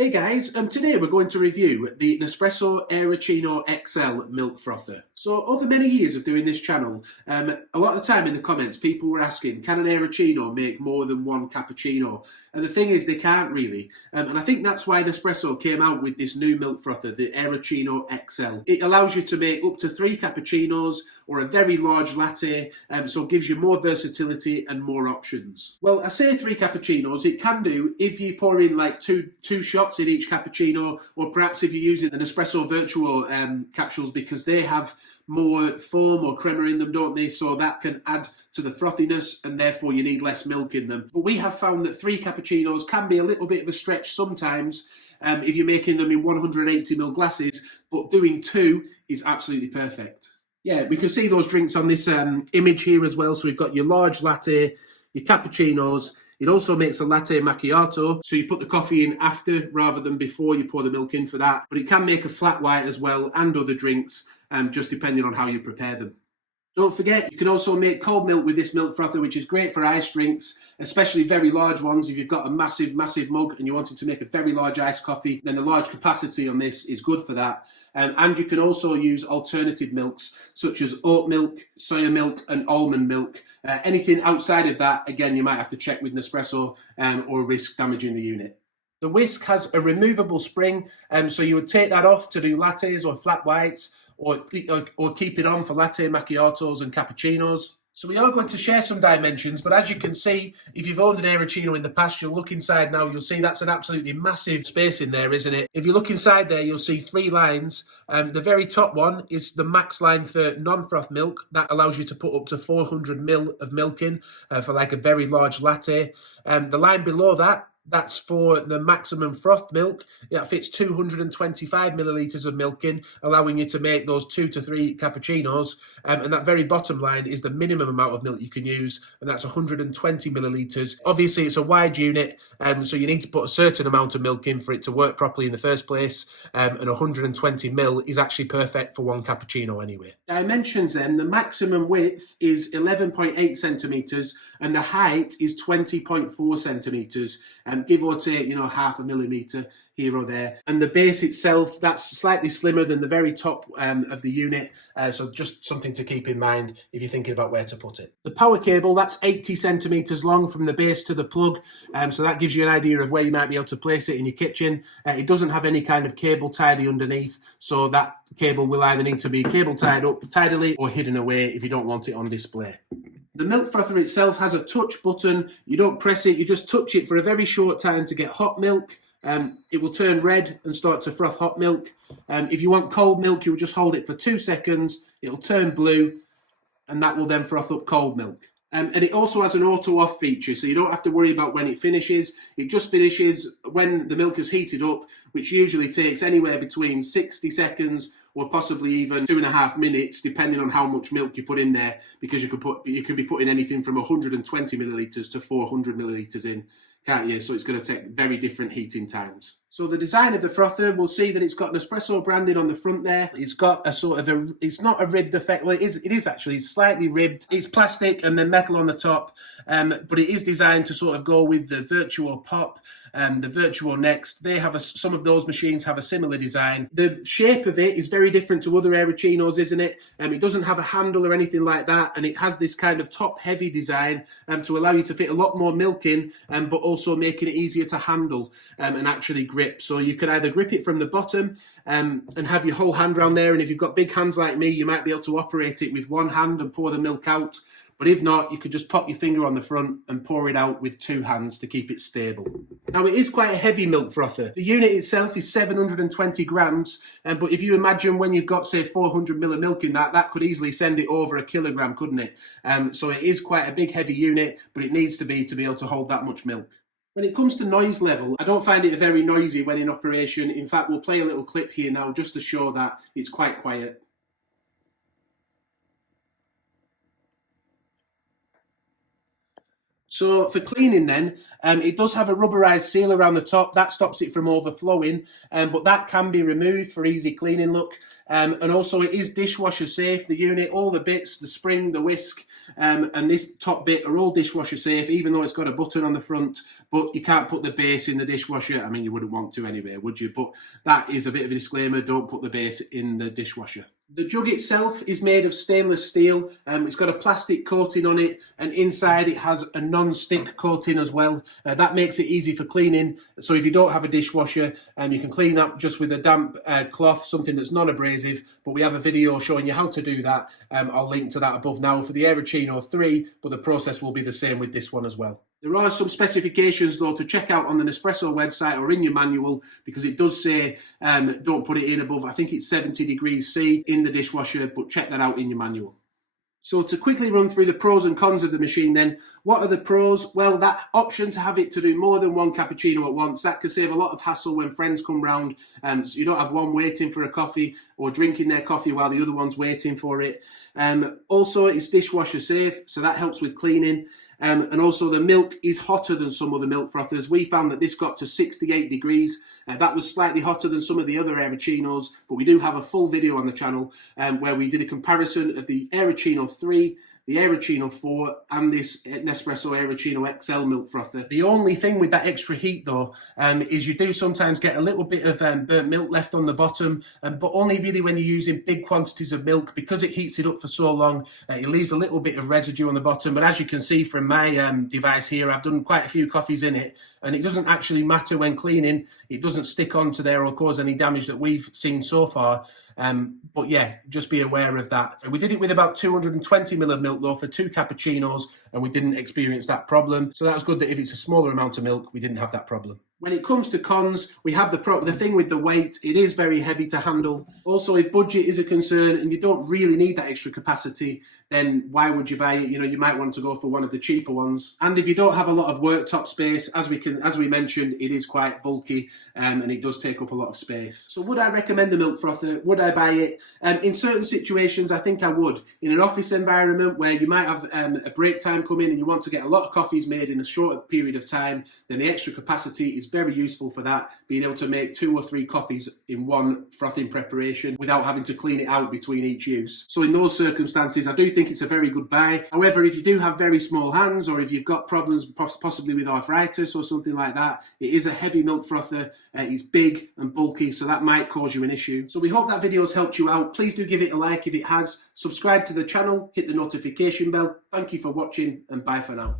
Hey guys, today we're going to review the Nespresso Aeroccino XL milk frother. So over many years of doing this channel, a lot of the time in the comments people were asking, can an Aeroccino make more than one cappuccino? And the thing is they can't really. And I think that's why Nespresso came out with this new milk frother, the Aeroccino XL. It allows you to make up to 3 cappuccinos or a very large latte, so it gives you more versatility and more options. Well, I say 3 cappuccinos, it can do if you pour in like two shots in each cappuccino, or perhaps if you're using the Nespresso Virtual capsules, because they have more foam or crema in them, don't they? So that can add to the frothiness and therefore you need less milk in them. But we have found that 3 cappuccinos can be a little bit of a stretch sometimes if you're making them in 180ml glasses, but doing 2 is absolutely perfect. Yeah, we can see those drinks on this image here as well. So we've got your large latte, your cappuccinos. It also makes a latte macchiato, so you put the coffee in after rather than before you pour the milk in for that. But it can make a flat white as well and other drinks, just depending on how you prepare them. Don't forget, you can also make cold milk with this milk frother, which is great for iced drinks, especially very large ones. If you've got a massive mug and you're wanting to make a very large iced coffee, then the large capacity on this is good for that. And you can also use alternative milks, such as oat milk, soya milk, and almond milk. Anything outside of that, again, you might have to check with Nespresso or risk damaging the unit. The whisk has a removable spring, so you would take that off to do lattes or flat whites, or keep it on for latte macchiatos and cappuccinos. So we are going to share some dimensions, but as you can see, if you've owned an Aeroccino in the past, you'll look inside now, you'll see that's an absolutely massive space in there, isn't it? If you look inside there, you'll see 3 lines. The very top one is the max line for non-froth milk. That allows you to put up to 400ml of milk in for like a very large latte. The line below that, that's for the maximum froth milk. That fits 225 millilitres of milk in, allowing you to make those 2 to 3 cappuccinos. And that very bottom line is the minimum amount of milk you can use, and that's 120 millilitres. Obviously, it's a wide unit, so you need to put a certain amount of milk in for it to work properly in the first place. And 120ml is actually perfect for 1 cappuccino anyway. Dimensions then, the maximum width is 11.8 centimetres, and the height is 20.4 centimetres. Give or take, half a millimetre here or there. And the base itself, that's slightly slimmer than the very top of the unit. So just something to keep in mind if you're thinking about where to put it. The power cable, that's 80 centimetres long from the base to the plug. So that gives you an idea of where you might be able to place it in your kitchen. It doesn't have any kind of cable tidy underneath. So that cable will either need to be cable tied up tidily or hidden away if you don't want it on display. The milk frother itself has a touch button. You don't press it, you just touch it for a very short time to get hot milk. It will turn red and start to froth hot milk. If you want cold milk, you'll just hold it for 2 seconds. It'll turn blue, and that will then froth up cold milk. And it also has an auto-off feature, so you don't have to worry about when it finishes. It just finishes when the milk is heated up, which usually takes anywhere between 60 seconds or possibly even 2.5 minutes, depending on how much milk you put in there, because you can be putting anything from 120 millilitres to 400 millilitres in, can't you? So it's going to take very different heating times. So the design of the frother, we'll see that it's got Nespresso branding on the front there. It's got a sort of it's not a ribbed effect. Well, it is actually slightly ribbed. It's plastic and then metal on the top, but it is designed to sort of go with the Virtual Pop, the Virtual Next. They have some of those machines have a similar design. The shape of it is very different to other Aeroccinos, isn't it? It doesn't have a handle or anything like that, and it has this kind of top-heavy design to allow you to fit a lot more milk in, but also making it easier to handle and actually grip. So you can either grip it from the bottom and have your whole hand around there, and if you've got big hands like me, you might be able to operate it with one hand and pour the milk out. But if not, you could just pop your finger on the front and pour it out with 2 hands to keep it stable. Now, it is quite a heavy milk frother. The unit itself is 720 grams, but if you imagine when you've got, say, 400ml of milk in that could easily send it over a kilogram, couldn't it? So it is quite a big, heavy unit, but it needs to be able to hold that much milk. When it comes to noise level, I don't find it very noisy when in operation. In fact, we'll play a little clip here now just to show that it's quite quiet. So for cleaning then, it does have a rubberized seal around the top. That stops it from overflowing, but that can be removed for easy cleaning look. And also it is dishwasher safe, the unit, all the bits, the spring, the whisk, and this top bit are all dishwasher safe, even though it's got a button on the front, but you can't put the base in the dishwasher. I mean, you wouldn't want to anyway, would you? But that is a bit of a disclaimer, don't put the base in the dishwasher. The jug itself is made of stainless steel. It's got a plastic coating on it, and inside it has a non-stick coating as well. That makes it easy for cleaning. So if you don't have a dishwasher, you can clean up just with a damp cloth, something that's non-abrasive. But we have a video showing you how to do that. I'll link to that above now for the Aeroccino 3, but the process will be the same with this one as well. There are some specifications though to check out on the Nespresso website or in your manual, because it does say don't put it in above, I think it's 70 degrees C in the dishwasher, but check that out in your manual. So to quickly run through the pros and cons of the machine then, what are the pros? Well, that option to have it to do more than one cappuccino at once, that could save a lot of hassle when friends come round, so you don't have one waiting for a coffee or drinking their coffee while the other one's waiting for it. Also, it's dishwasher safe, so that helps with cleaning. And also the milk is hotter than some other milk frothers. We found that this got to 68 degrees. That was slightly hotter than some of the other Aeroccinos, but we do have a full video on the channel where we did a comparison of the Aeroccino 3, the Aeroccino 4 and this Nespresso Aeroccino XL milk frother. The only thing with that extra heat though is you do sometimes get a little bit of burnt milk left on the bottom, but only really when you're using big quantities of milk, because it heats it up for so long. It leaves a little bit of residue on the bottom, but as you can see from my device here, I've done quite a few coffees in it, and it doesn't actually matter when cleaning. It doesn't stick onto there or cause any damage that we've seen so far. But yeah, just be aware of that. We did it with about 220 ml of milk though for 2 cappuccinos, and we didn't experience that problem. So that was good that if it's a smaller amount of milk, we didn't have that problem. When it comes to cons, we have the thing with the weight. It is very heavy to handle. Also, if budget is a concern and you don't really need that extra capacity, then why would you buy it? You know, you might want to go for one of the cheaper ones. And if you don't have a lot of worktop space, as we mentioned, it is quite bulky and it does take up a lot of space. So would I recommend the milk frother? Would I buy it? In certain situations, I think I would. In an office environment where you might have a break time come in and you want to get a lot of coffees made in a short period of time, then the extra capacity is very useful for that, being able to make 2 or 3 coffees in one frothing preparation without having to clean it out between each use. So in those circumstances, I do think it's a very good buy. However, if you do have very small hands, or if you've got problems possibly with arthritis or something like that, it is a heavy milk frother. It's big and bulky, so that might cause you an issue. So we hope that video has helped you out. Please do give it a like if it has. Subscribe to the channel, hit the notification bell. Thank you for watching, and bye for now.